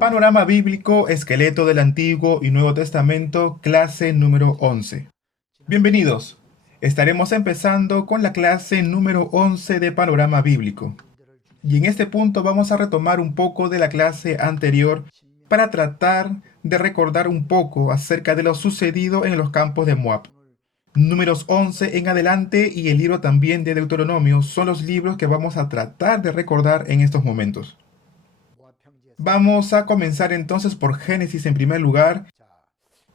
Panorama bíblico, esqueleto del Antiguo y Nuevo Testamento, clase número 11. Bienvenidos. Estaremos empezando con la clase número 11 de Panorama bíblico. Y en este punto vamos a retomar un poco de la clase anterior para tratar de recordar un poco acerca de lo sucedido en los campos de Moab. Números 11 en adelante y el libro también de Deuteronomio son los libros que vamos a tratar de recordar en estos momentos. Vamos a comenzar entonces por Génesis en primer lugar.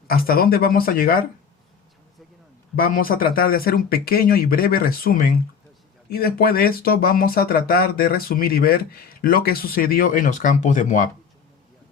¿Hasta dónde vamos a llegar? Vamos a tratar de hacer un pequeño y breve resumen. Y después de esto vamos a tratar de resumir y ver lo que sucedió en los campos de Moab.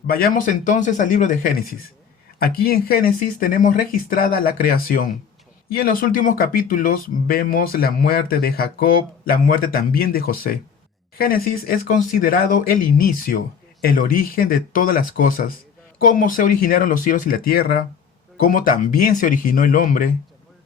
Vayamos entonces al libro de Génesis. Aquí en Génesis tenemos registrada la creación. Y en los últimos capítulos vemos la muerte de Jacob, la muerte también de José. Génesis es considerado el inicio, el origen de todas las cosas, cómo se originaron los cielos y la tierra, cómo también se originó el hombre,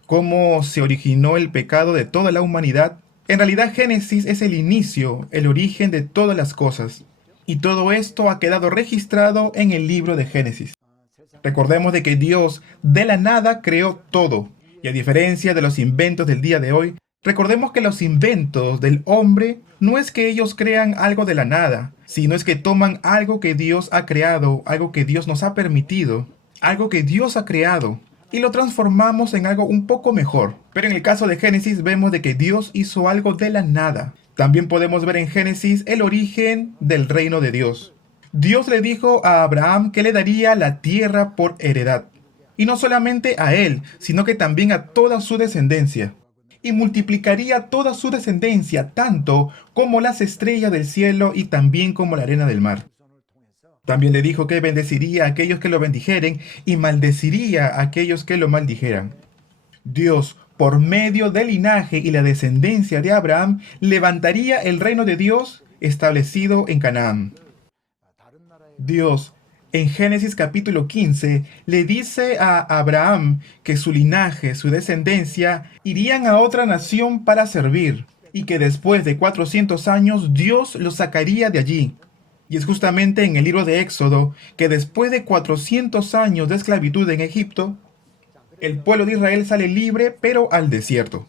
cómo se originó el pecado de toda la humanidad. En realidad Génesis es el inicio, el origen de todas las cosas. Y todo esto ha quedado registrado en el libro de Génesis. Recordemos de que Dios de la nada creó todo. Y a diferencia de los inventos del día de hoy, recordemos que los inventos del hombre no es que ellos crean algo de la nada, sino es que toman algo que Dios ha creado, algo que Dios nos ha permitido, algo que Dios ha creado, y lo transformamos en algo un poco mejor. Pero en el caso de Génesis vemos de que Dios hizo algo de la nada. También podemos ver en Génesis el origen del reino de Dios. Dios le dijo a Abraham que le daría la tierra por heredad. Y no solamente a él, sino que también a toda su descendencia. Y multiplicaría toda su descendencia, tanto como las estrellas del cielo y también como la arena del mar. También le dijo que bendeciría a aquellos que lo bendijeren y maldeciría a aquellos que lo maldijeran. Dios, por medio del linaje y la descendencia de Abraham, levantaría el reino de Dios establecido en Canaán. Dios, en Génesis capítulo 15, le dice a Abraham que su linaje, su descendencia, irían a otra nación para servir, y que después de 400 años Dios los sacaría de allí. Y es justamente en el libro de Éxodo que después de 400 años de esclavitud en Egipto, el pueblo de Israel sale libre pero al desierto.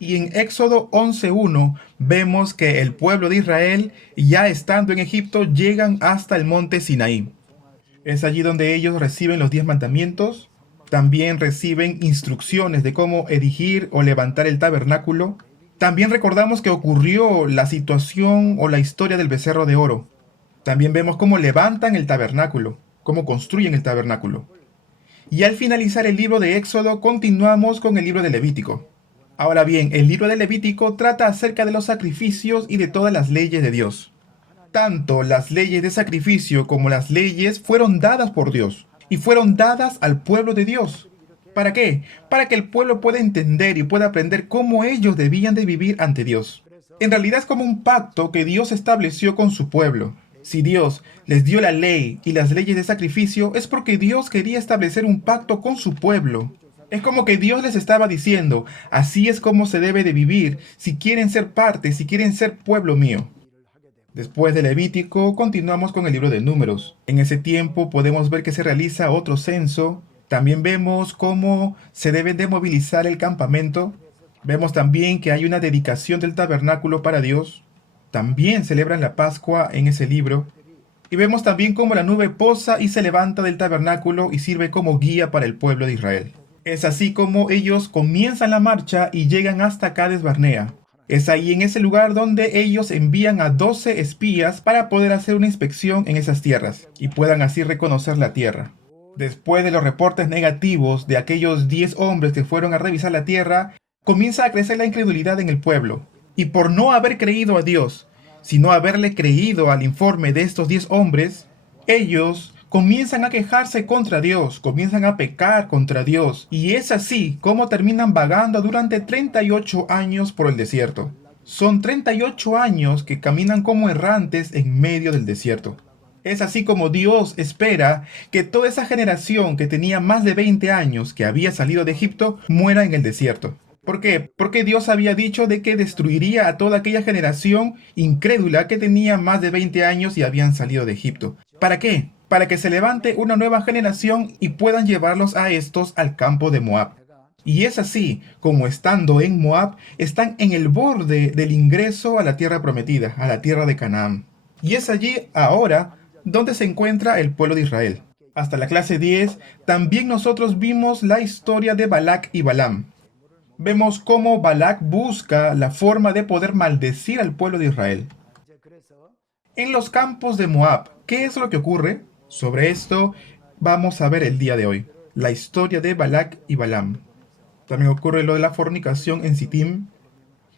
Y en Éxodo 11:1 vemos que el pueblo de Israel, ya estando en Egipto, llegan hasta el monte Sinaí. Es allí donde ellos reciben los 10 mandamientos, también reciben instrucciones de cómo erigir o levantar el tabernáculo. También recordamos que ocurrió la situación o la historia del becerro de oro. También vemos cómo levantan el tabernáculo, cómo construyen el tabernáculo. Y al finalizar el libro de Éxodo, continuamos con el libro de Levítico. Ahora bien, el libro de Levítico trata acerca de los sacrificios y de todas las leyes de Dios. Tanto las leyes de sacrificio como las leyes fueron dadas por Dios y fueron dadas al pueblo de Dios. ¿Para qué? Para que el pueblo pueda entender y pueda aprender cómo ellos debían de vivir ante Dios. En realidad es como un pacto que Dios estableció con su pueblo. Si Dios les dio la ley y las leyes de sacrificio, es porque Dios quería establecer un pacto con su pueblo. Es como que Dios les estaba diciendo, así es como se debe de vivir si quieren ser parte, si quieren ser pueblo mío. Después de Levítico, continuamos con el libro de Números. En ese tiempo podemos ver que se realiza otro censo. También vemos cómo se debe de movilizar el campamento. Vemos también que hay una dedicación del tabernáculo para Dios. También celebran la Pascua en ese libro. Y vemos también cómo la nube posa y se levanta del tabernáculo y sirve como guía para el pueblo de Israel. Es así como ellos comienzan la marcha y llegan hasta Cades Barnea. Es ahí en ese lugar donde ellos envían a 12 espías para poder hacer una inspección en esas tierras y puedan así reconocer la tierra. Después de los reportes negativos de aquellos 10 hombres que fueron a revisar la tierra, comienza a crecer la incredulidad en el pueblo. Y por no haber creído a Dios, sino haberle creído al informe de estos 10 hombres, ellos comienzan a quejarse contra Dios, comienzan a pecar contra Dios. Y es así como terminan vagando durante 38 años por el desierto. Son 38 años que caminan como errantes en medio del desierto. Es así como Dios espera que toda esa generación que tenía más de 20 años, que había salido de Egipto, muera en el desierto. ¿Por qué? Porque Dios había dicho de que destruiría a toda aquella generación incrédula que tenía más de 20 años y habían salido de Egipto, ¿Para qué? Para que se levante una nueva generación y puedan llevarlos a estos al campo de Moab. Y es así, como estando en Moab, están en el borde del ingreso a la tierra prometida, a la tierra de Canaán. Y es allí ahora donde se encuentra el pueblo de Israel. Hasta la clase 10, también nosotros vimos la historia de Balac y Balaam. Vemos cómo Balac busca la forma de poder maldecir al pueblo de Israel. En los campos de Moab, ¿qué es lo que ocurre? Sobre esto vamos a ver el día de hoy, la historia de Balac y Balaam. También ocurre lo de la fornicación en Sittim.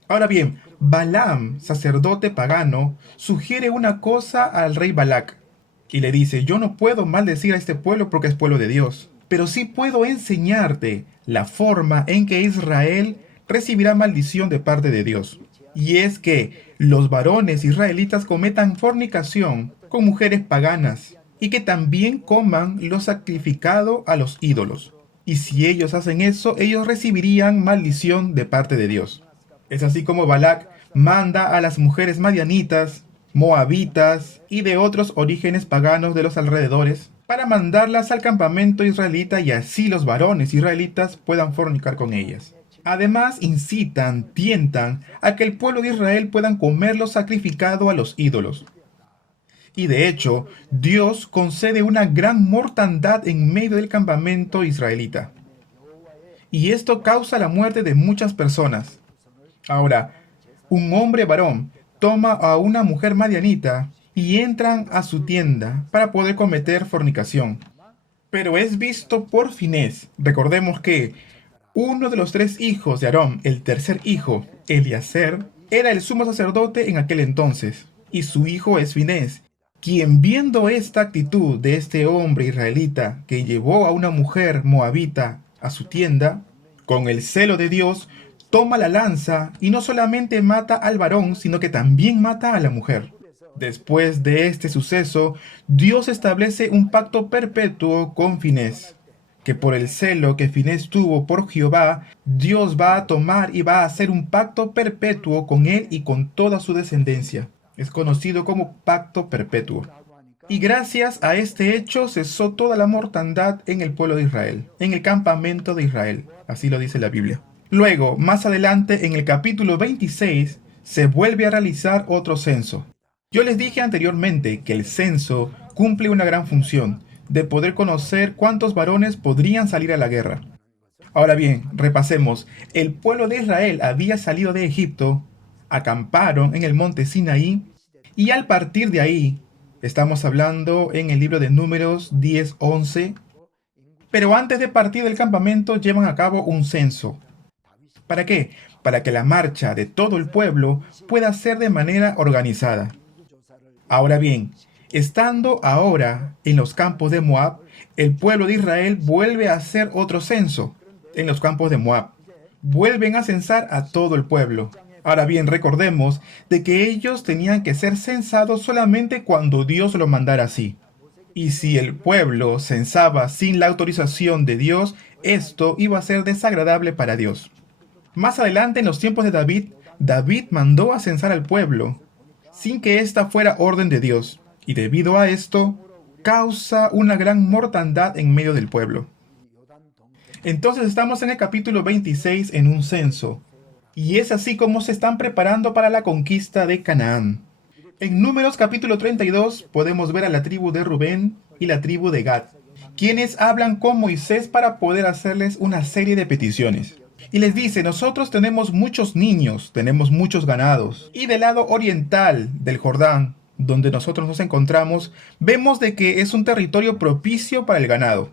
Ahora bien, Balaam, sacerdote pagano, sugiere una cosa al rey Balac y le dice: yo no puedo maldecir a este pueblo porque es pueblo de Dios, pero sí puedo enseñarte la forma en que Israel recibirá maldición de parte de Dios. Y es que los varones israelitas cometan fornicación con mujeres paganas y que también coman lo sacrificado a los ídolos. Y si ellos hacen eso, ellos recibirían maldición de parte de Dios. Es así como Balac manda a las mujeres madianitas, moabitas y de otros orígenes paganos de los alrededores para mandarlas al campamento israelita y así los varones israelitas puedan fornicar con ellas. Además, tientan a que el pueblo de Israel puedan comer lo sacrificado a los ídolos. Y de hecho, Dios concede una gran mortandad en medio del campamento israelita. Y esto causa la muerte de muchas personas. Ahora, un hombre varón toma a una mujer madianita y entran a su tienda para poder cometer fornicación. Pero es visto por Finés. Recordemos que uno de los 3 hijos de Aarón, el tercer hijo, Eliezer, era el sumo sacerdote en aquel entonces, y su hijo es Finés, quien viendo esta actitud de este hombre israelita que llevó a una mujer moabita a su tienda, con el celo de Dios, toma la lanza y no solamente mata al varón, sino que también mata a la mujer. Después de este suceso, Dios establece un pacto perpetuo con Finés, que por el celo que Finés tuvo por Jehová, Dios va a tomar y va a hacer un pacto perpetuo con él y con toda su descendencia. Es conocido como pacto perpetuo. Y gracias a este hecho cesó toda la mortandad en el pueblo de Israel, en el campamento de Israel. Así lo dice la Biblia. Luego, más adelante, en el capítulo 26, se vuelve a realizar otro censo. Yo les dije anteriormente que el censo cumple una gran función, de poder conocer cuántos varones podrían salir a la guerra. Ahora bien, repasemos. El pueblo de Israel había salido de Egipto, acamparon en el monte Sinaí, y al partir de ahí, estamos hablando en el libro de Números 10:11, pero antes de partir del campamento llevan a cabo un censo. ¿Para qué? Para que la marcha de todo el pueblo pueda ser de manera organizada. Ahora bien, estando ahora en los campos de Moab, el pueblo de Israel vuelve a hacer otro censo en los campos de Moab. Vuelven a censar a todo el pueblo. Ahora bien, recordemos de que ellos tenían que ser censados solamente cuando Dios lo mandara así. Y si el pueblo censaba sin la autorización de Dios, esto iba a ser desagradable para Dios. Más adelante, en los tiempos de David, David mandó a censar al pueblo, sin que esta fuera orden de Dios. Y debido a esto, causa una gran mortandad en medio del pueblo. Entonces estamos en el capítulo 26 en un censo. Y es así como se están preparando para la conquista de Canaán. En Números capítulo 32 podemos ver a la tribu de Rubén y la tribu de Gad, quienes hablan con Moisés para poder hacerles una serie de peticiones. Y les dice: nosotros tenemos muchos niños, tenemos muchos ganados. Y del lado oriental del Jordán, donde nosotros nos encontramos, vemos de que es un territorio propicio para el ganado.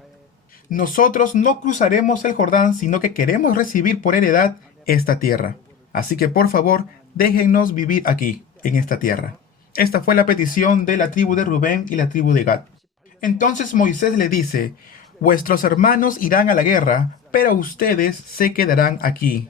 Nosotros no cruzaremos el Jordán, sino que queremos recibir por heredad esta tierra. Así que por favor, déjennos vivir aquí, en esta tierra. Esta fue la petición de la tribu de Rubén y la tribu de Gad. Entonces Moisés le dice: vuestros hermanos irán a la guerra, pero ustedes se quedarán aquí,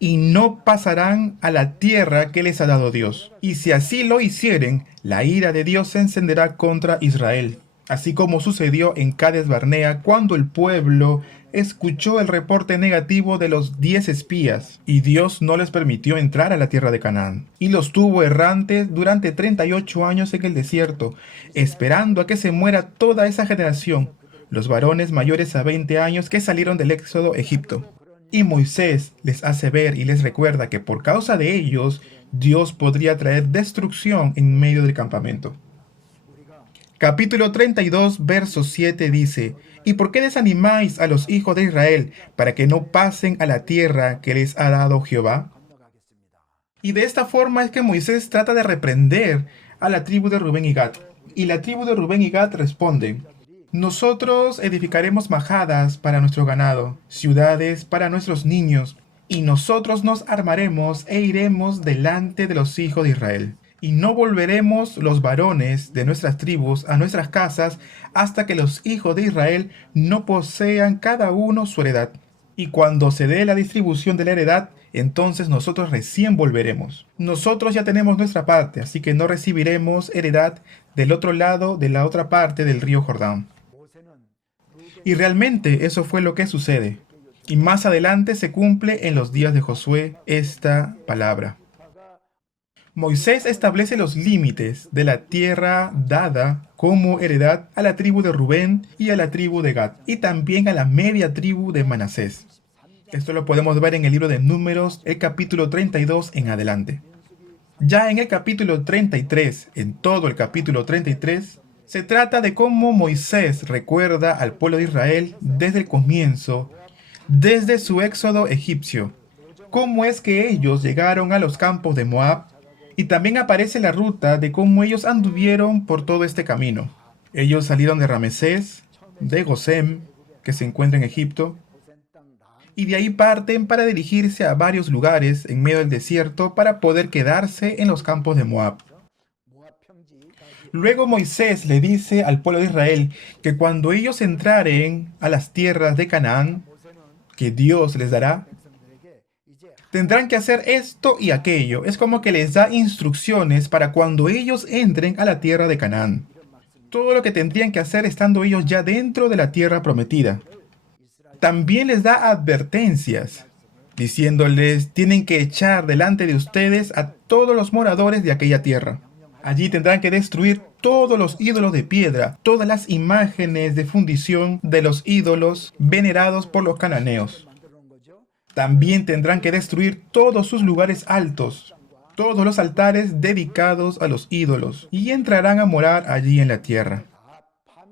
y no pasarán a la tierra que les ha dado Dios. Y si así lo hicieren, la ira de Dios se encenderá contra Israel, así como sucedió en Cades Barnea cuando el pueblo escuchó el reporte negativo de los 10 espías y Dios no les permitió entrar a la tierra de Canaán y los tuvo errantes durante 38 años en el desierto, esperando a que se muera toda esa generación, los varones mayores a 20 años que salieron del éxodo Egipto. Y Moisés les hace ver y les recuerda que por causa de ellos Dios podría traer destrucción en medio del campamento. Capítulo 32, verso 7 dice: ¿Y por qué desanimáis a los hijos de Israel para que no pasen a la tierra que les ha dado Jehová? Y de esta forma es que Moisés trata de reprender a la tribu de Rubén y Gad. Y la tribu de Rubén y Gad responden: nosotros edificaremos majadas para nuestro ganado, ciudades para nuestros niños, y nosotros nos armaremos e iremos delante de los hijos de Israel. Y no volveremos los varones de nuestras tribus a nuestras casas hasta que los hijos de Israel no posean cada uno su heredad. Y cuando se dé la distribución de la heredad, entonces nosotros recién volveremos. Nosotros ya tenemos nuestra parte, así que no recibiremos heredad del otro lado de la otra parte del río Jordán. Y realmente eso fue lo que sucede. Y más adelante se cumple en los días de Josué esta palabra. Moisés establece los límites de la tierra dada como heredad a la tribu de Rubén y a la tribu de Gad, y también a la media tribu de Manasés. Esto lo podemos ver en el libro de Números, el capítulo 32 en adelante. Ya en el capítulo 33, en todo el capítulo 33, se trata de cómo Moisés recuerda al pueblo de Israel desde el comienzo, desde su éxodo egipcio, cómo es que ellos llegaron a los campos de Moab, y también aparece la ruta de cómo ellos anduvieron por todo este camino. Ellos salieron de Ramesés, de Gosén, que se encuentra en Egipto, y de ahí parten para dirigirse a varios lugares en medio del desierto para poder quedarse en los campos de Moab. Luego Moisés le dice al pueblo de Israel que cuando ellos entraren a las tierras de Canaán, que Dios les dará, tendrán que hacer esto y aquello. Es como que les da instrucciones para cuando ellos entren a la tierra de Canaán. Todo lo que tendrían que hacer estando ellos ya dentro de la tierra prometida. También les da advertencias, diciéndoles: tienen que echar delante de ustedes a todos los moradores de aquella tierra. Allí tendrán que destruir todos los ídolos de piedra, todas las imágenes de fundición de los ídolos venerados por los cananeos. También tendrán que destruir todos sus lugares altos, todos los altares dedicados a los ídolos, y entrarán a morar allí en la tierra.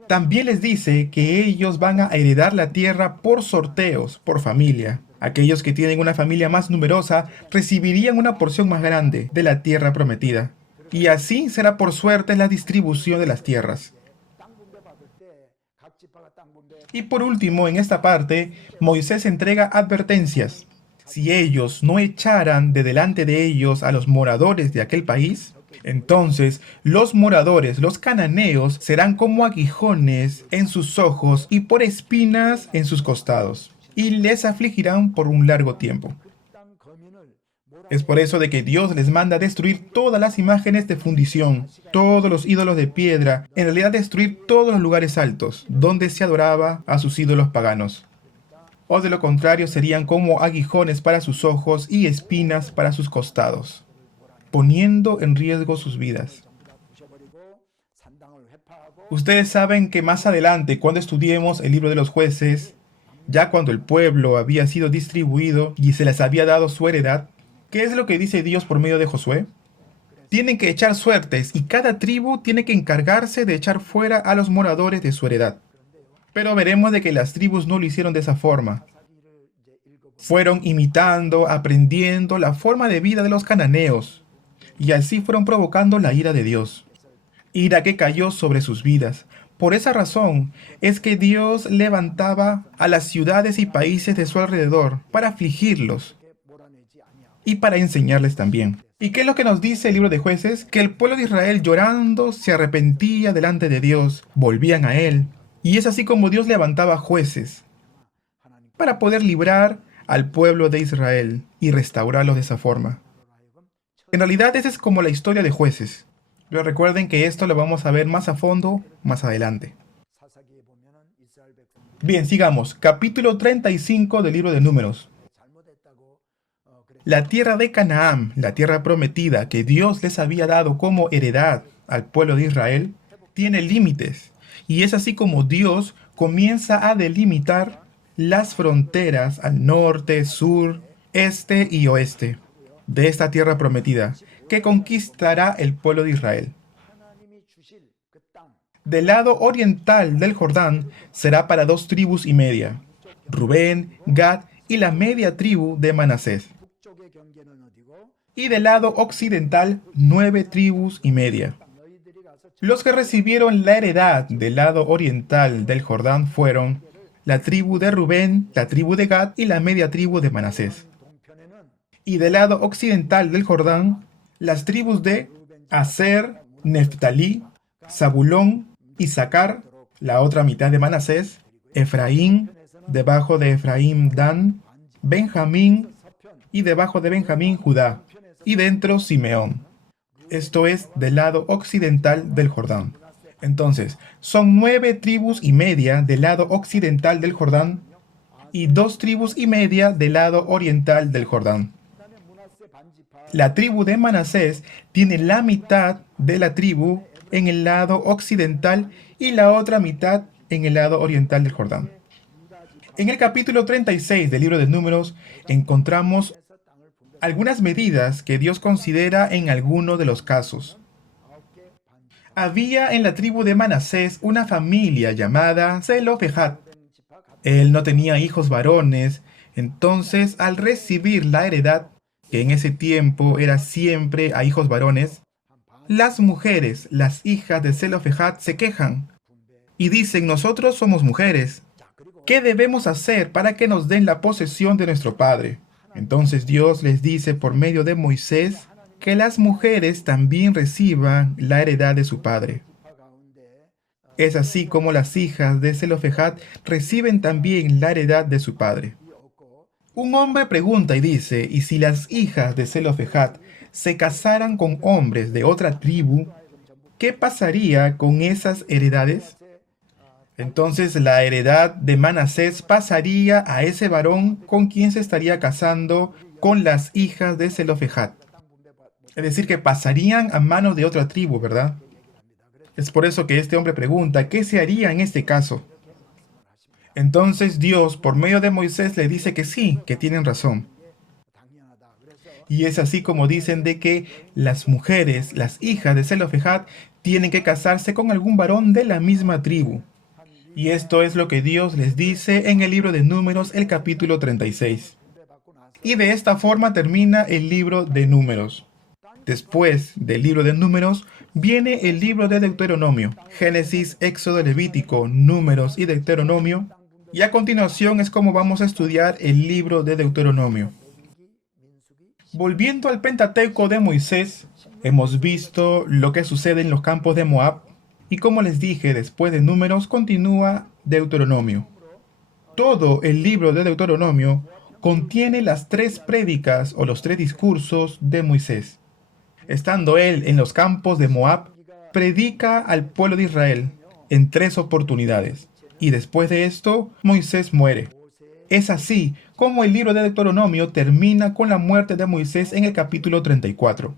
También les dice que ellos van a heredar la tierra por sorteos, por familia. Aquellos que tienen una familia más numerosa recibirían una porción más grande de la tierra prometida. Y así será por suerte la distribución de las tierras. Y por último, en esta parte, Moisés entrega advertencias. Si ellos no echaran de delante de ellos a los moradores de aquel país, entonces los moradores, los cananeos, serán como aguijones en sus ojos y por espinas en sus costados, y les afligirán por un largo tiempo. Es por eso de que Dios les manda destruir todas las imágenes de fundición, todos los ídolos de piedra, en realidad destruir todos los lugares altos, donde se adoraba a sus ídolos paganos. O de lo contrario serían como aguijones para sus ojos y espinas para sus costados, poniendo en riesgo sus vidas. Ustedes saben que más adelante, cuando estudiemos el libro de los jueces, ya cuando el pueblo había sido distribuido y se les había dado su heredad, ¿qué es lo que dice Dios por medio de Josué? Tienen que echar suertes y cada tribu tiene que encargarse de echar fuera a los moradores de su heredad. Pero veremos de que las tribus no lo hicieron de esa forma. Fueron imitando, aprendiendo la forma de vida de los cananeos, y así fueron provocando la ira de Dios. Ira que cayó sobre sus vidas. Por esa razón es que Dios levantaba a las ciudades y países de su alrededor para afligirlos y para enseñarles también. ¿Y qué es lo que nos dice el libro de Jueces? Que el pueblo de Israel llorando se arrepentía delante de Dios, volvían a Él. Y es así como Dios levantaba jueces para poder librar al pueblo de Israel y restaurarlos de esa forma. En realidad esa es como la historia de Jueces. Pero recuerden que esto lo vamos a ver más a fondo más adelante. Bien, sigamos. Capítulo 35 del libro de Números. La tierra de Canaán, la tierra prometida que Dios les había dado como heredad al pueblo de Israel, tiene límites. Y es así como Dios comienza a delimitar las fronteras al norte, sur, este y oeste de esta tierra prometida que conquistará el pueblo de Israel. Del lado oriental del Jordán será para 2 tribus y media, Rubén, Gad y la media tribu de Manasés. Y del lado occidental 9 tribus y media. Los que recibieron la heredad del lado oriental del Jordán fueron la tribu de Rubén, la tribu de Gad y la media tribu de Manasés. Y del lado occidental del Jordán, las tribus de Aser, Neftalí, Zabulón, Isaacar, la otra mitad de Manasés, Efraín, debajo de Efraín Dan, Benjamín, y debajo de Benjamín Judá, y dentro Simeón. Esto es del lado occidental del Jordán. Entonces, son 9 tribus y media del lado occidental del Jordán y 2 tribus y media del lado oriental del Jordán. La tribu de Manasés tiene la mitad de la tribu en el lado occidental y la otra mitad en el lado oriental del Jordán. En el capítulo 36 del libro de Números encontramos algunas medidas que Dios considera en alguno de los casos. Había en la tribu de Manasés una familia llamada Zelofejad. Él no tenía hijos varones, entonces al recibir la heredad, que en ese tiempo era siempre a hijos varones, las mujeres, las hijas de Zelofejad, se quejan y dicen: nosotros somos mujeres. ¿Qué debemos hacer para que nos den la posesión de nuestro padre? Entonces Dios les dice por medio de Moisés que las mujeres también reciban la heredad de su padre. Es así como las hijas de Zelofejad reciben también la heredad de su padre. Un hombre pregunta y dice: ¿y si las hijas de Zelofejad se casaran con hombres de otra tribu, qué pasaría con esas heredades? Entonces la heredad de Manasés pasaría a ese varón con quien se estaría casando con las hijas de Zelofejad. Es decir, que pasarían a manos de otra tribu, ¿verdad? Es por eso que este hombre pregunta: ¿qué se haría en este caso? Entonces Dios, por medio de Moisés, le dice que sí, que tienen razón. Y es así como dicen de que las mujeres, las hijas de Zelofejad, tienen que casarse con algún varón de la misma tribu. Y esto es lo que Dios les dice en el libro de Números, el capítulo 36. Y de esta forma termina el libro de Números. Después del libro de Números viene el libro de Deuteronomio, Génesis, Éxodo, Levítico, Números y Deuteronomio. Y a continuación es como vamos a estudiar el libro de Deuteronomio. Volviendo al Pentateuco de Moisés, hemos visto lo que sucede en los campos de Moab. Y como les dije, después de Números continúa Deuteronomio. Todo el libro de Deuteronomio contiene las 3 prédicas o los 3 discursos de Moisés. Estando él en los campos de Moab, predica al pueblo de Israel en 3 oportunidades. Y después de esto, Moisés muere. Es así como el libro de Deuteronomio termina con la muerte de Moisés en el capítulo 34.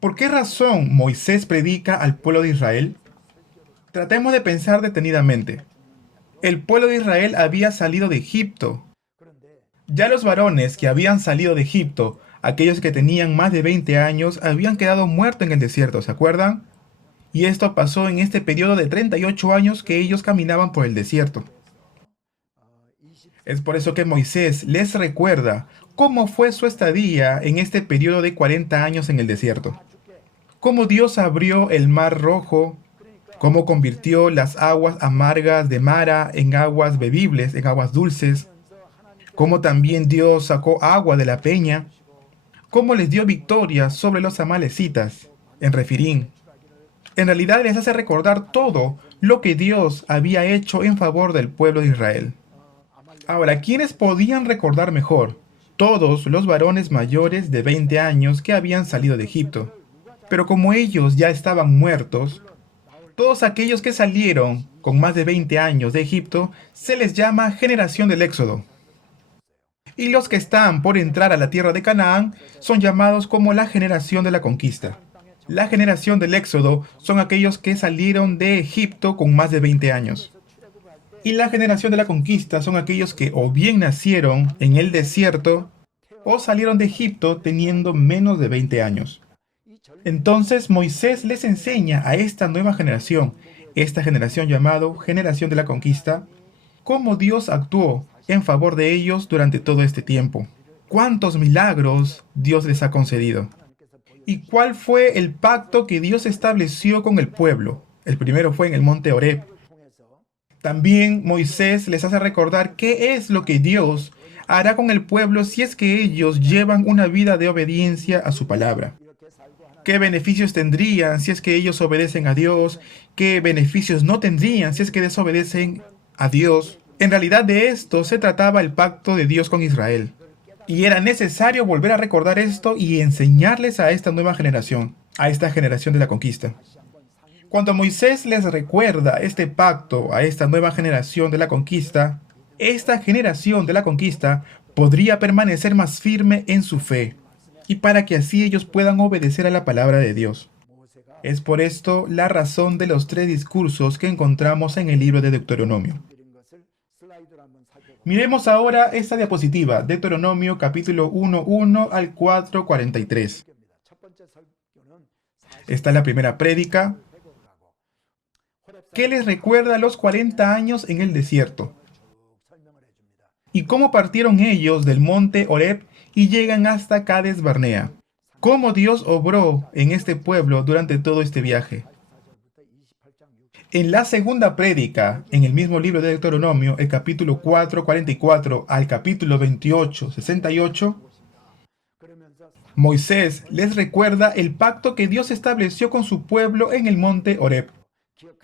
¿Por qué razón Moisés predica al pueblo de Israel? Tratemos de pensar detenidamente. El pueblo de Israel había salido de Egipto. Ya los varones que habían salido de Egipto, aquellos que tenían más de 20 años, habían quedado muertos en el desierto, ¿se acuerdan? Y esto pasó en este periodo de 38 años que ellos caminaban por el desierto. Es por eso que Moisés les recuerda cómo fue su estadía en este periodo de 40 años en el desierto. Cómo Dios abrió el mar rojo, cómo convirtió las aguas amargas de Mara en aguas bebibles, en aguas dulces, cómo también Dios sacó agua de la peña, cómo les dio victoria sobre los amalecitas en Refirín. En realidad les hace recordar todo lo que Dios había hecho en favor del pueblo de Israel. Ahora, ¿quiénes podían recordar mejor? Todos los varones mayores de 20 años que habían salido de Egipto. Pero como ellos ya estaban muertos, todos aquellos que salieron con más de 20 años de Egipto, se les llama generación del Éxodo. Y los que están por entrar a la tierra de Canaán son llamados como la generación de la conquista. La generación del Éxodo son aquellos que salieron de Egipto con más de 20 años. Y la generación de la conquista son aquellos que o bien nacieron en el desierto o salieron de Egipto teniendo menos de 20 años. Entonces Moisés les enseña a esta nueva generación, esta generación llamado generación de la conquista, cómo Dios actuó en favor de ellos durante todo este tiempo. ¿Cuántos milagros Dios les ha concedido? ¿Y cuál fue el pacto que Dios estableció con el pueblo? El primero fue en el monte Horeb. También Moisés les hace recordar qué es lo que Dios hará con el pueblo si es que ellos llevan una vida de obediencia a su palabra. ¿Qué beneficios tendrían si es que ellos obedecen a Dios? ¿Qué beneficios no tendrían si es que desobedecen a Dios? En realidad de esto se trataba el pacto de Dios con Israel. Y era necesario volver a recordar esto y enseñarles a esta nueva generación, a esta generación de la conquista. Cuando Moisés les recuerda este pacto a esta nueva generación de la conquista, esta generación de la conquista podría permanecer más firme en su fe, y para que así ellos puedan obedecer a la palabra de Dios. Es por esto la razón de los 3 discursos que encontramos en el libro de Deuteronomio. Miremos ahora esta diapositiva, Deuteronomio capítulo 1:1 al 4:43. Esta es la primera prédica que les recuerda los 40 años en el desierto y cómo partieron ellos del monte Horeb y llegan hasta Cades Barnea. Cómo Dios obró en este pueblo durante todo este viaje. En la segunda prédica, en el mismo libro de Deuteronomio, el capítulo 4:44 al capítulo 28:68, Moisés les recuerda el pacto que Dios estableció con su pueblo en el monte Horeb.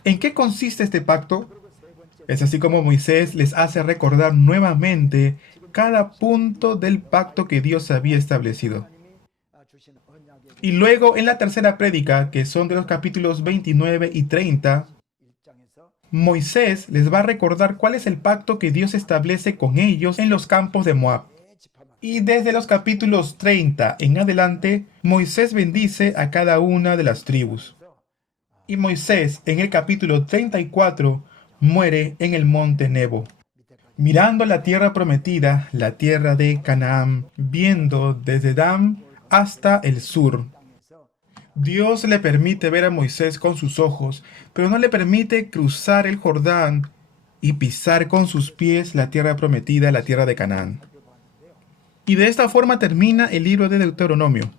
¿En qué consiste este pacto? Es así como Moisés les hace recordar nuevamente cada punto del pacto que Dios había establecido. Y luego en la tercera prédica, que son de los capítulos 29 y 30, Moisés les va a recordar cuál es el pacto que Dios establece con ellos en los campos de Moab. Y desde los capítulos 30 en adelante, Moisés bendice a cada una de las tribus. Y Moisés, en el capítulo 34, muere en el monte Nebo, mirando la tierra prometida, la tierra de Canaán, viendo desde Dan hasta el sur. Dios le permite ver a Moisés con sus ojos, pero no le permite cruzar el Jordán y pisar con sus pies la tierra prometida, la tierra de Canaán. Y de esta forma termina el libro de Deuteronomio.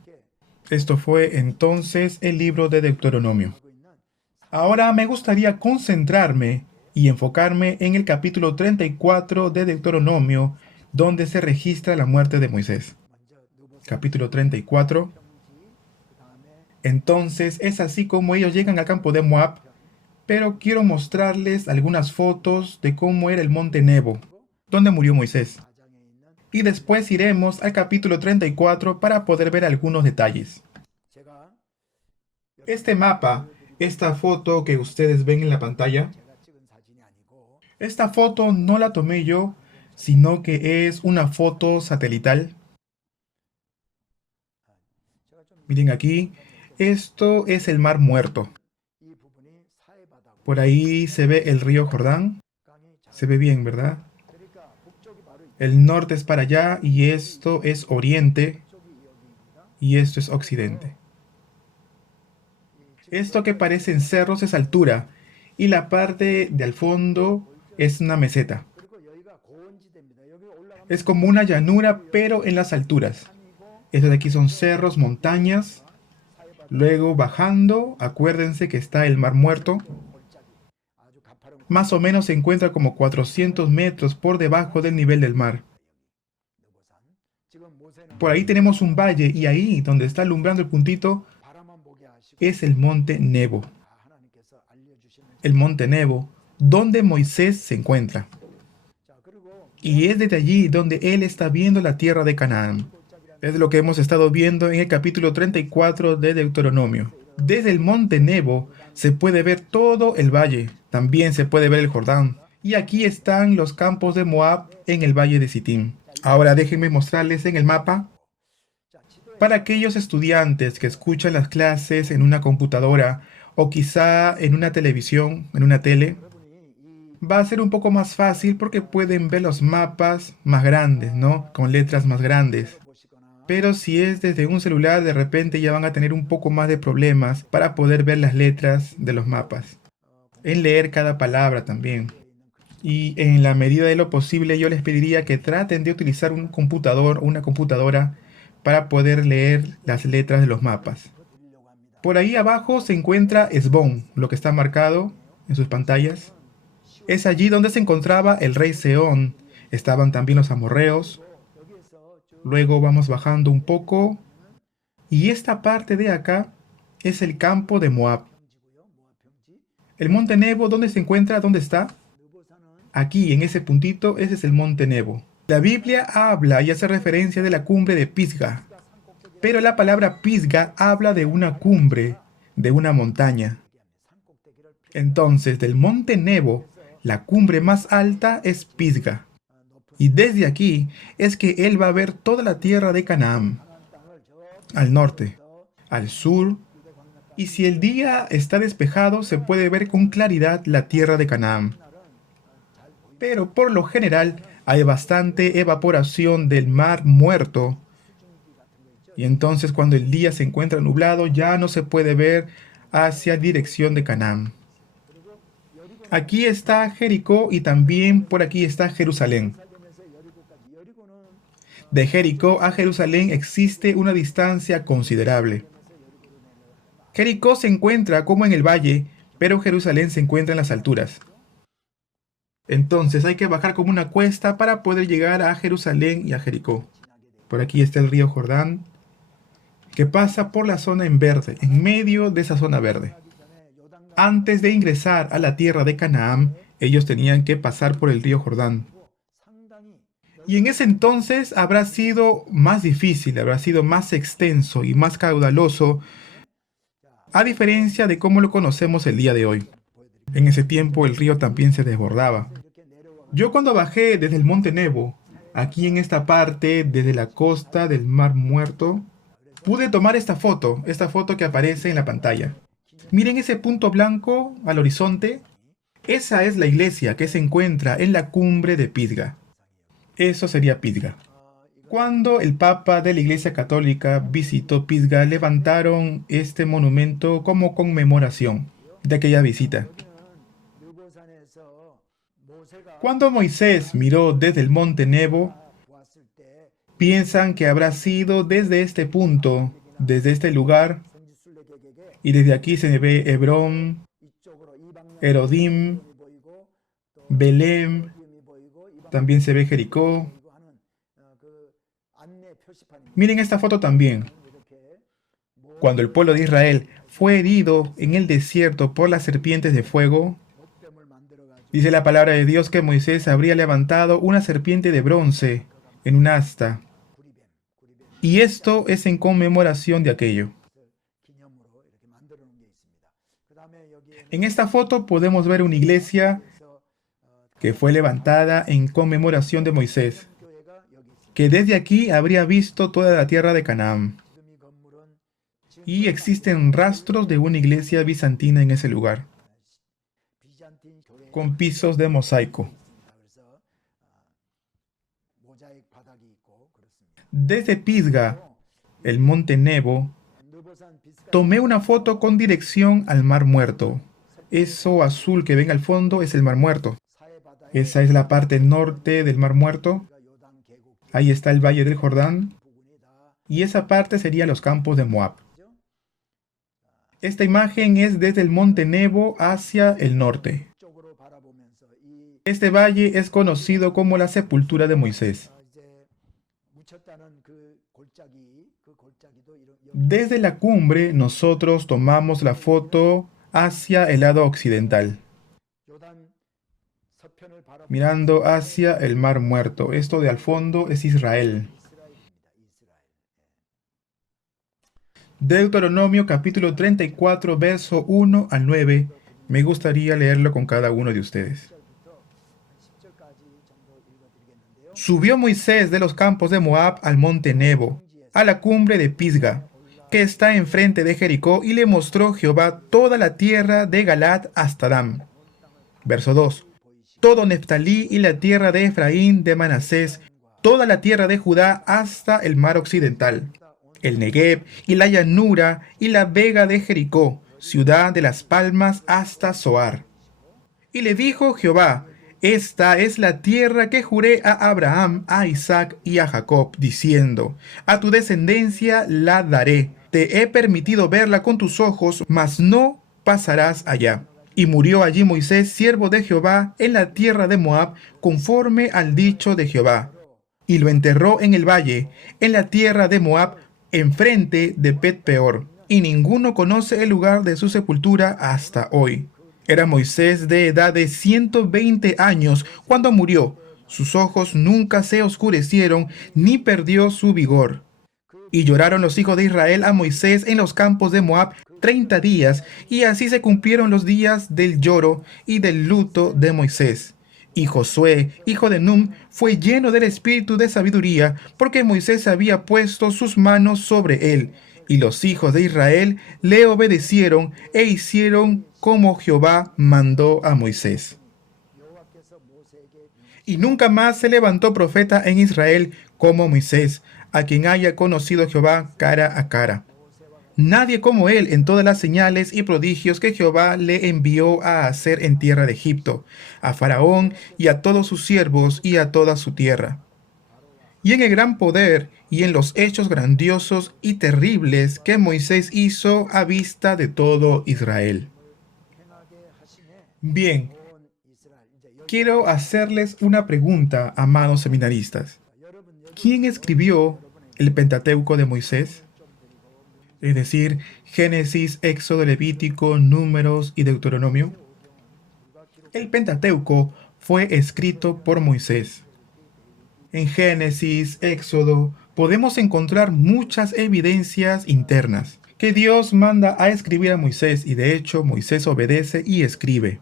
Esto fue entonces el libro de Deuteronomio. Ahora me gustaría concentrarme y enfocarme en el capítulo 34 de Deuteronomio, donde se registra la muerte de Moisés. Capítulo 34. Entonces es así como ellos llegan al campo de Moab, pero quiero mostrarles algunas fotos de cómo era el monte Nebo, donde murió Moisés. Y después iremos al capítulo 34 para poder ver algunos detalles. Este mapa, esta foto que ustedes ven en la pantalla, esta foto no la tomé yo, sino que es una foto satelital. Miren aquí, esto es el Mar Muerto. Por ahí se ve el río Jordán. Se ve bien, ¿verdad? El norte es para allá y esto es oriente y esto es occidente. Esto que parecen cerros es altura y la parte de al fondo es una meseta. Es como una llanura pero en las alturas. Estos de aquí son cerros, montañas. Luego bajando, acuérdense que está el Mar Muerto. Más o menos se encuentra como 400 metros por debajo del nivel del mar. Por ahí tenemos un valle y ahí donde está alumbrando el puntito es el monte Nebo. El monte Nebo, donde Moisés se encuentra. Y es desde allí donde él está viendo la tierra de Canaán. Es lo que hemos estado viendo en el capítulo 34 de Deuteronomio. Desde el monte Nebo se puede ver todo el valle, también se puede ver el Jordán. Y aquí están los campos de Moab en el valle de Sitín. Ahora déjenme mostrarles en el mapa. Para aquellos estudiantes que escuchan las clases en una computadora o quizá en una televisión, en una tele, va a ser un poco más fácil porque pueden ver los mapas más grandes, ¿no? Con letras más grandes. Pero si es desde un celular, de repente ya van a tener un poco más de problemas para poder ver las letras de los mapas. En leer cada palabra también. Y en la medida de lo posible yo les pediría que traten de utilizar un computador o una computadora para poder leer las letras de los mapas. Por ahí abajo se encuentra Esbón, lo que está marcado en sus pantallas. Es allí donde se encontraba el rey Seón. Estaban también los amorreos. Luego vamos bajando un poco. Y esta parte de acá es el campo de Moab. El monte Nebo, ¿dónde se encuentra? ¿Dónde está? Aquí, en ese puntito, ese es el monte Nebo. La Biblia habla y hace referencia de la cumbre de Pisga. Pero la palabra Pisga habla de una cumbre, de una montaña. Entonces, del monte Nebo, la cumbre más alta es Pisga. Y desde aquí es que él va a ver toda la tierra de Canaán, al norte, al sur, y si el día está despejado se puede ver con claridad la tierra de Canaán. Pero por lo general hay bastante evaporación del mar Muerto, y entonces cuando el día se encuentra nublado ya no se puede ver hacia dirección de Canaán. Aquí está Jericó y también por aquí está Jerusalén. De Jericó a Jerusalén existe una distancia considerable. Jericó se encuentra como en el valle, pero Jerusalén se encuentra en las alturas. Entonces hay que bajar como una cuesta para poder llegar a Jerusalén y a Jericó. Por aquí está el río Jordán, que pasa por la zona en verde, en medio de esa zona verde. Antes de ingresar a la tierra de Canaán, ellos tenían que pasar por el río Jordán. Y en ese entonces habrá sido más difícil, habrá sido más extenso y más caudaloso, a diferencia de cómo lo conocemos el día de hoy. En ese tiempo el río también se desbordaba. Yo cuando bajé desde el monte Nebo, aquí en esta parte, desde la costa del Mar Muerto, pude tomar esta foto que aparece en la pantalla. Miren ese punto blanco al horizonte. Esa es la iglesia que se encuentra en la cumbre de Pisga. Eso sería Pisga. Cuando el Papa de la Iglesia Católica visitó Pisga, levantaron este monumento como conmemoración de aquella visita. Cuando Moisés miró desde el monte Nebo, piensan que habrá sido desde este punto, desde este lugar, y desde aquí se ve Hebrón, Erodim, Belém, también se ve Jericó. Miren esta foto también. Cuando el pueblo de Israel fue herido en el desierto por las serpientes de fuego, dice la palabra de Dios que Moisés habría levantado una serpiente de bronce en un asta. Y esto es en conmemoración de aquello. En esta foto podemos ver una iglesia que fue levantada en conmemoración de Moisés, que desde aquí habría visto toda la tierra de Canaán. Y existen rastros de una iglesia bizantina en ese lugar, con pisos de mosaico. Desde Pisga, el monte Nebo, tomé una foto con dirección al Mar Muerto. Eso azul que ven al fondo es el Mar Muerto. Esa es la parte norte del Mar Muerto. Ahí está el Valle del Jordán. Y esa parte sería los campos de Moab. Esta imagen es desde el monte Nebo hacia el norte. Este valle es conocido como la sepultura de Moisés. Desde la cumbre nosotros tomamos la foto hacia el lado occidental, mirando hacia el Mar Muerto. Esto de al fondo es Israel. Deuteronomio capítulo 34, verso 1 al 9. Me gustaría leerlo con cada uno de ustedes. Subió Moisés de los campos de Moab al monte Nebo, a la cumbre de Pisga, que está enfrente de Jericó, y le mostró Jehová toda la tierra de Galaad hasta Dan. Verso 2. Todo Neftalí y la tierra de Efraín, de Manasés, toda la tierra de Judá hasta el mar occidental, el Negueb y la llanura y la vega de Jericó, ciudad de las palmas hasta Zoar. Y le dijo Jehová: esta es la tierra que juré a Abraham, a Isaac y a Jacob, diciendo: a tu descendencia la daré. Te he permitido verla con tus ojos, mas no pasarás allá. Y murió allí Moisés, siervo de Jehová, en la tierra de Moab, conforme al dicho de Jehová. Y lo enterró en el valle, en la tierra de Moab, enfrente de Bet-peor. Y ninguno conoce el lugar de su sepultura hasta hoy. Era Moisés de edad de 120 años cuando murió. Sus ojos nunca se oscurecieron, ni perdió su vigor. Y lloraron los hijos de Israel a Moisés en los campos de Moab 30 días, y así se cumplieron los días del lloro y del luto de Moisés. Y Josué, hijo de Nun, fue lleno del espíritu de sabiduría, porque Moisés había puesto sus manos sobre él. Y los hijos de Israel le obedecieron e hicieron como Jehová mandó a Moisés. Y nunca más se levantó profeta en Israel como Moisés, a quien haya conocido Jehová cara a cara. Nadie como él en todas las señales y prodigios que Jehová le envió a hacer en tierra de Egipto, a Faraón y a todos sus siervos y a toda su tierra. Y en el gran poder y en los hechos grandiosos y terribles que Moisés hizo a vista de todo Israel. Bien, quiero hacerles una pregunta, amados seminaristas. ¿Quién escribió el Pentateuco de Moisés? Es decir, Génesis, Éxodo, Levítico, Números y Deuteronomio. El Pentateuco fue escrito por Moisés. En Génesis, Éxodo, podemos encontrar muchas evidencias internas que Dios manda a escribir a Moisés, y de hecho Moisés obedece y escribe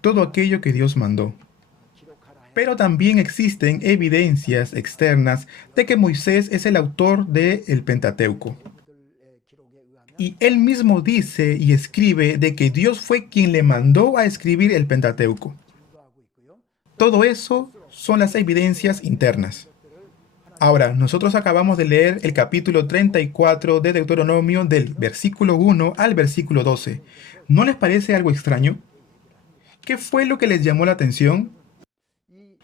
todo aquello que Dios mandó. Pero también existen evidencias externas de que Moisés es el autor del Pentateuco. Y él mismo dice y escribe de que Dios fue quien le mandó a escribir el Pentateuco. Todo eso son las evidencias internas. Ahora, nosotros acabamos de leer el capítulo 34 de Deuteronomio del versículo 1 al versículo 12. ¿No les parece algo extraño? ¿Qué fue lo que les llamó la atención?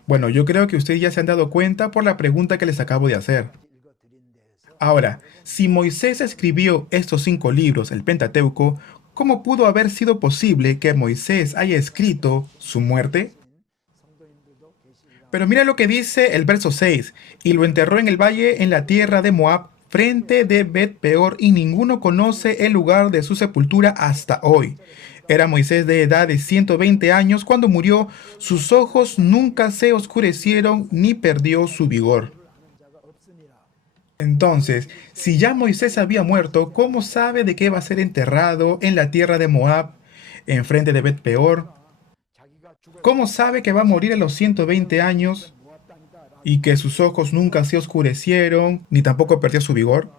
Bueno, yo creo que ustedes ya se han dado cuenta por la pregunta que les acabo de hacer. Ahora, si Moisés escribió estos 5 libros, el Pentateuco, ¿cómo pudo haber sido posible que Moisés haya escrito su muerte? Pero mira lo que dice el verso 6. Y lo enterró en el valle en la tierra de Moab, frente de Bet-peor, y ninguno conoce el lugar de su sepultura hasta hoy. Era Moisés de edad de 120 años cuando murió. Sus ojos nunca se oscurecieron ni perdió su vigor. Entonces, si ya Moisés había muerto, ¿cómo sabe de que va a ser enterrado en la tierra de Moab, enfrente de Bet-peor? ¿Cómo sabe que va a morir a los 120 años y que sus ojos nunca se oscurecieron ni tampoco perdió su vigor?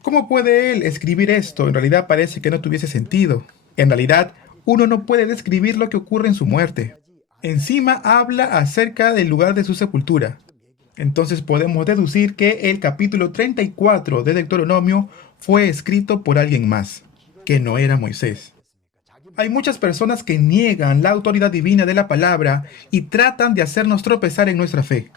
¿Cómo puede él escribir esto? En realidad parece que no tuviese sentido. En realidad, uno no puede describir lo que ocurre en su muerte. Encima habla acerca del lugar de su sepultura. Entonces podemos deducir que el capítulo 34 de Deuteronomio fue escrito por alguien más, que no era Moisés. Hay muchas personas que niegan la autoridad divina de la palabra y tratan de hacernos tropezar en nuestra fe.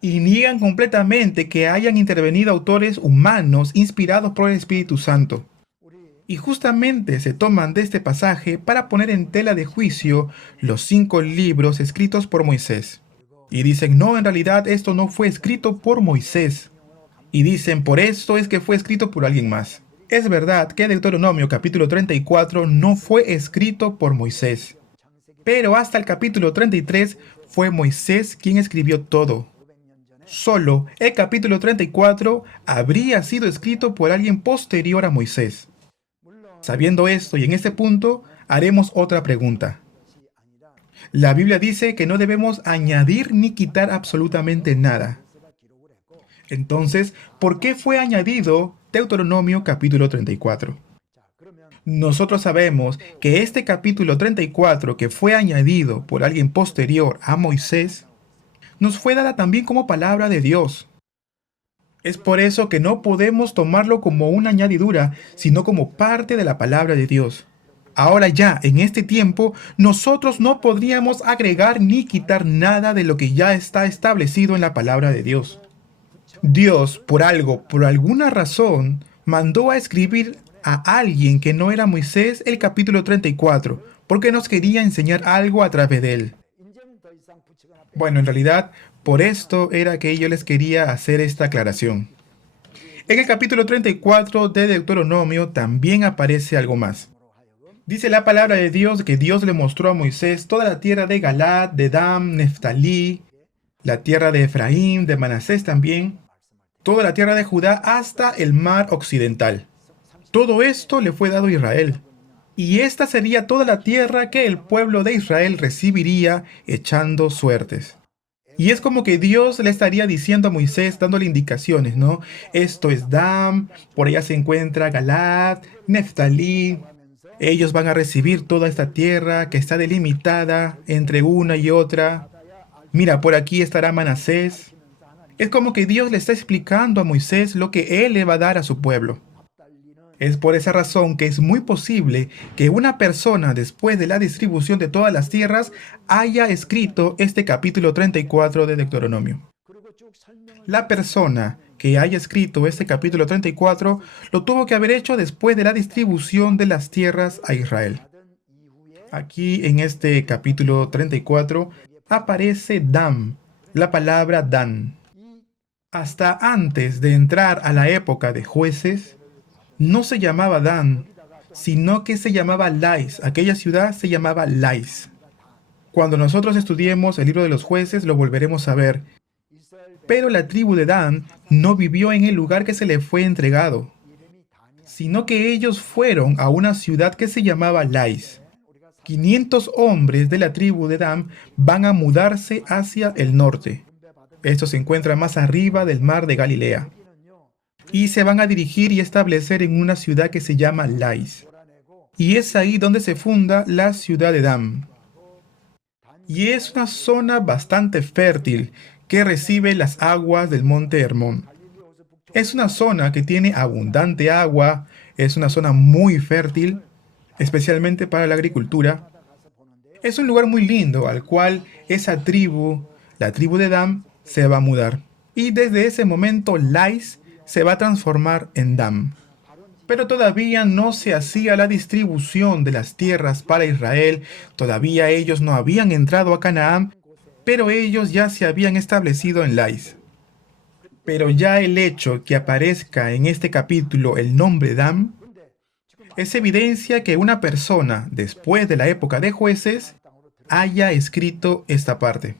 Y niegan completamente que hayan intervenido autores humanos inspirados por el Espíritu Santo. Y justamente se toman de este pasaje para poner en tela de juicio los 5 libros escritos por Moisés. Y dicen, no, en realidad esto no fue escrito por Moisés. Y dicen, por esto es que fue escrito por alguien más. Es verdad que Deuteronomio capítulo 34 no fue escrito por Moisés. Pero hasta el capítulo 33 fue Moisés quien escribió todo. Solo el capítulo 34 habría sido escrito por alguien posterior a Moisés. Sabiendo esto y en este punto, haremos otra pregunta. La Biblia dice que no debemos añadir ni quitar absolutamente nada. Entonces, ¿por qué fue añadido Deuteronomio capítulo 34? Nosotros sabemos que este capítulo 34, que fue añadido por alguien posterior a Moisés, nos fue dada también como palabra de Dios. Es por eso que no podemos tomarlo como una añadidura, sino como parte de la palabra de Dios. Ahora ya, en este tiempo, nosotros no podríamos agregar ni quitar nada de lo que ya está establecido en la palabra de Dios. Dios, por algo, por alguna razón, mandó a escribir a alguien que no era Moisés el capítulo 34, porque nos quería enseñar algo a través de él. Bueno, en realidad, por esto era que yo les quería hacer esta aclaración. En el capítulo 34 de Deuteronomio también aparece algo más. Dice la palabra de Dios que Dios le mostró a Moisés toda la tierra de Galaad, de Dan, Neftalí, la tierra de Efraín, de Manasés también, toda la tierra de Judá hasta el mar occidental. Todo esto le fue dado a Israel. Y esta sería toda la tierra que el pueblo de Israel recibiría echando suertes. Y es como que Dios le estaría diciendo a Moisés, dándole indicaciones, ¿no? Esto es Dan, por allá se encuentra Galaad, Neftalí. Ellos van a recibir toda esta tierra que está delimitada entre una y otra. Mira, por aquí estará Manasés. Es como que Dios le está explicando a Moisés lo que él le va a dar a su pueblo. Es por esa razón que es muy posible que una persona, después de la distribución de todas las tierras, haya escrito este capítulo 34 de Deuteronomio. La persona que haya escrito este capítulo 34 lo tuvo que haber hecho después de la distribución de las tierras a Israel. Aquí en este capítulo 34 aparece Dan, la palabra Dan. Hasta antes de entrar a la época de jueces, no se llamaba Dan, sino que se llamaba Lais. Aquella ciudad se llamaba Lais. Cuando nosotros estudiemos el libro de los jueces lo volveremos a ver. Pero la tribu de Dan no vivió en el lugar que se le fue entregado, sino que ellos fueron a una ciudad que se llamaba Lais. 500 hombres de la tribu de Dan van a mudarse hacia el norte. Esto se encuentra más arriba del mar de Galilea. Y se van a dirigir y establecer en una ciudad que se llama Lais. Y es ahí donde se funda la ciudad de Dan. Y es una zona bastante fértil que recibe las aguas del monte Hermón. Es una zona que tiene abundante agua, es una zona muy fértil, especialmente para la agricultura. Es un lugar muy lindo al cual esa tribu, la tribu de Dan, se va a mudar. Y desde ese momento Lais se va a transformar en Dan. Pero todavía no se hacía la distribución de las tierras para Israel, todavía ellos no habían entrado a Canaán, pero ellos ya se habían establecido en Lais. Pero ya el hecho que aparezca en este capítulo el nombre Dan es evidencia que una persona, después de la época de jueces, haya escrito esta parte.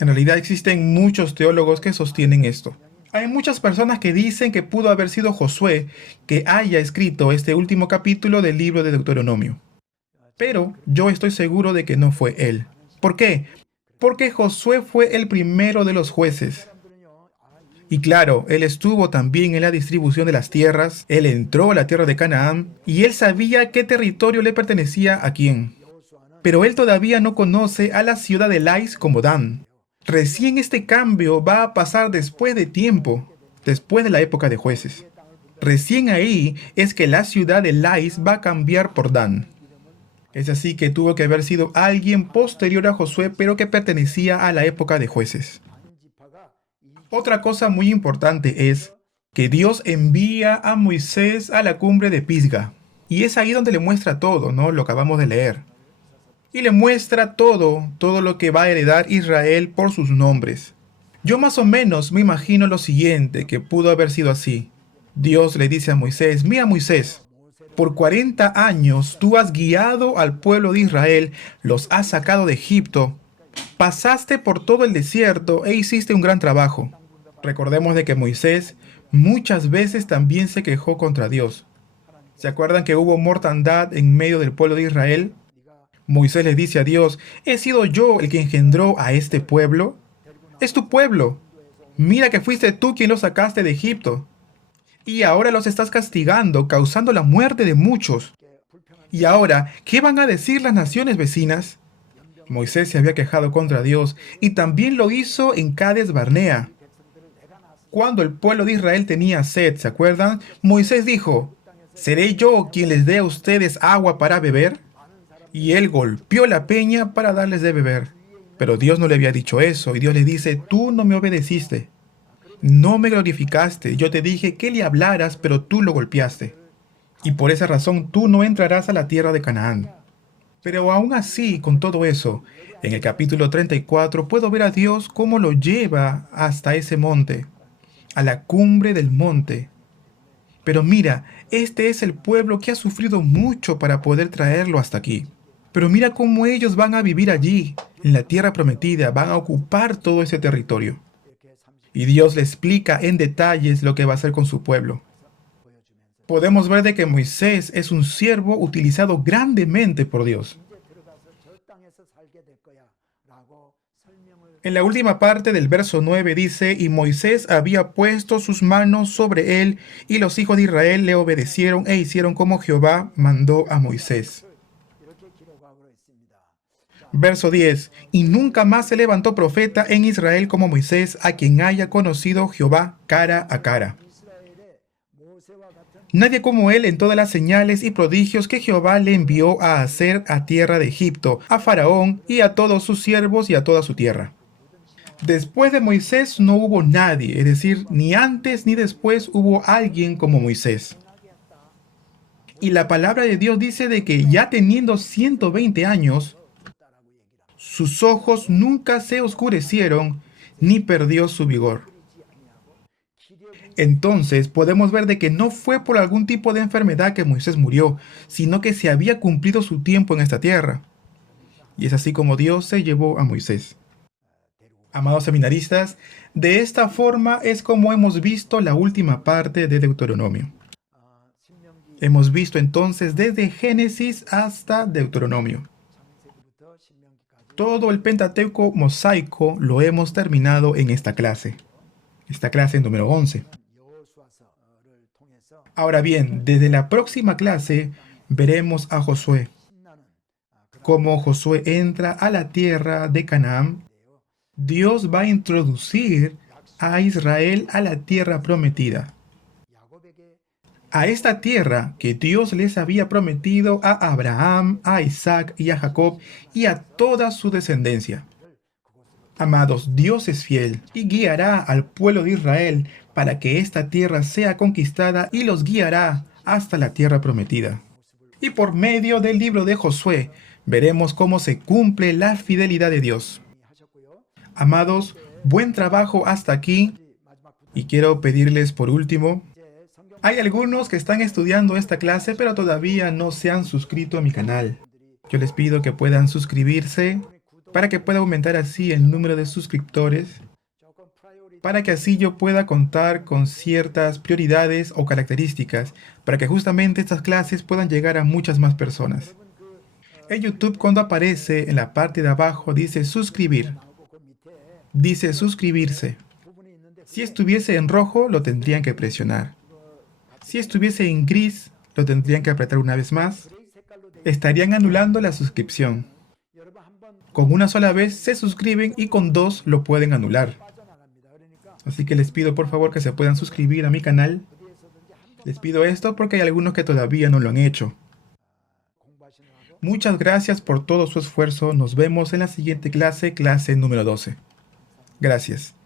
En realidad existen muchos teólogos que sostienen esto. Hay muchas personas que dicen que pudo haber sido Josué que haya escrito este último capítulo del libro de Deuteronomio. Pero yo estoy seguro de que no fue él. ¿Por qué? Porque Josué fue el primero de los jueces. Y claro, él estuvo también en la distribución de las tierras, él entró a la tierra de Canaán y él sabía qué territorio le pertenecía a quién. Pero él todavía no conoce a la ciudad de Lais como Dan. Recién este cambio va a pasar después de tiempo, después de la época de jueces. Recién ahí es que la ciudad de Lais va a cambiar por Dan. Es así que tuvo que haber sido alguien posterior a Josué, pero que pertenecía a la época de jueces. Otra cosa muy importante es que Dios envía a Moisés a la cumbre de Pisga. Y es ahí donde le muestra todo, ¿no? Lo acabamos de leer. Y le muestra todo lo que va a heredar Israel por sus nombres. Yo más o menos me imagino lo siguiente, que pudo haber sido así. Dios le dice a Moisés, mira Moisés, por 40 años tú has guiado al pueblo de Israel, los has sacado de Egipto, pasaste por todo el desierto e hiciste un gran trabajo. Recordemos de que Moisés muchas veces también se quejó contra Dios. ¿Se acuerdan que hubo mortandad en medio del pueblo de Israel? Moisés le dice a Dios, ¿he sido yo el que engendró a este pueblo? Es tu pueblo. Mira que fuiste tú quien los sacaste de Egipto. Y ahora los estás castigando, causando la muerte de muchos. Y ahora, ¿qué van a decir las naciones vecinas? Moisés se había quejado contra Dios y también lo hizo en Cades Barnea. Cuando el pueblo de Israel tenía sed, ¿se acuerdan? Moisés dijo, ¿seré yo quien les dé a ustedes agua para beber? Y él golpeó la peña para darles de beber. Pero Dios no le había dicho eso, y Dios le dice, tú no me obedeciste, no me glorificaste, yo te dije que le hablaras, pero tú lo golpeaste. Y por esa razón tú no entrarás a la tierra de Canaán. Pero aún así, con todo eso, en el capítulo 34 puedo ver a Dios cómo lo lleva hasta ese monte, a la cumbre del monte. Pero mira, este es el pueblo que ha sufrido mucho para poder traerlo hasta aquí. Pero mira cómo ellos van a vivir allí, en la tierra prometida, van a ocupar todo ese territorio. Y Dios le explica en detalles lo que va a hacer con su pueblo. Podemos ver de que Moisés es un siervo utilizado grandemente por Dios. En la última parte del verso 9 dice, y Moisés había puesto sus manos sobre él, y los hijos de Israel le obedecieron e hicieron como Jehová mandó a Moisés. Verso 10, y nunca más se levantó profeta en Israel como Moisés, a quien haya conocido Jehová cara a cara. Nadie como él en todas las señales y prodigios que Jehová le envió a hacer a tierra de Egipto, a Faraón y a todos sus siervos y a toda su tierra. Después de Moisés no hubo nadie, es decir, ni antes ni después hubo alguien como Moisés. Y la palabra de Dios dice de que ya teniendo 120 años, sus ojos nunca se oscurecieron ni perdió su vigor. Entonces podemos ver de que no fue por algún tipo de enfermedad que Moisés murió, sino que se había cumplido su tiempo en esta tierra. Y es así como Dios se llevó a Moisés. Amados seminaristas, de esta forma es como hemos visto la última parte de Deuteronomio. Hemos visto entonces desde Génesis hasta Deuteronomio. Todo el Pentateuco mosaico lo hemos terminado en esta clase número 11. Ahora bien, desde la próxima clase veremos a Josué. Cómo Josué entra a la tierra de Canaán. Dios va a introducir a Israel a la tierra prometida. A esta tierra que Dios les había prometido a Abraham, a Isaac y a Jacob y a toda su descendencia. Amados, Dios es fiel y guiará al pueblo de Israel para que esta tierra sea conquistada y los guiará hasta la tierra prometida. Y por medio del libro de Josué veremos cómo se cumple la fidelidad de Dios. Amados, buen trabajo hasta aquí y quiero pedirles por último, hay algunos que están estudiando esta clase pero todavía no se han suscrito a mi canal. Yo les pido que puedan suscribirse para que pueda aumentar así el número de suscriptores, para que así yo pueda contar con ciertas prioridades o características, para que justamente estas clases puedan llegar a muchas más personas. En YouTube cuando aparece en la parte de abajo dice suscribir, dice suscribirse. Si estuviese en rojo lo tendrían que presionar. Si estuviese en gris lo tendrían que apretar una vez más. Estarían anulando la suscripción. Con una sola vez se suscriben y con dos lo pueden anular. Así que les pido por favor que se puedan suscribir a mi canal. Les pido esto porque hay algunos que todavía no lo han hecho. Muchas gracias por todo su esfuerzo. Nos vemos en la siguiente clase, clase número 12. Gracias.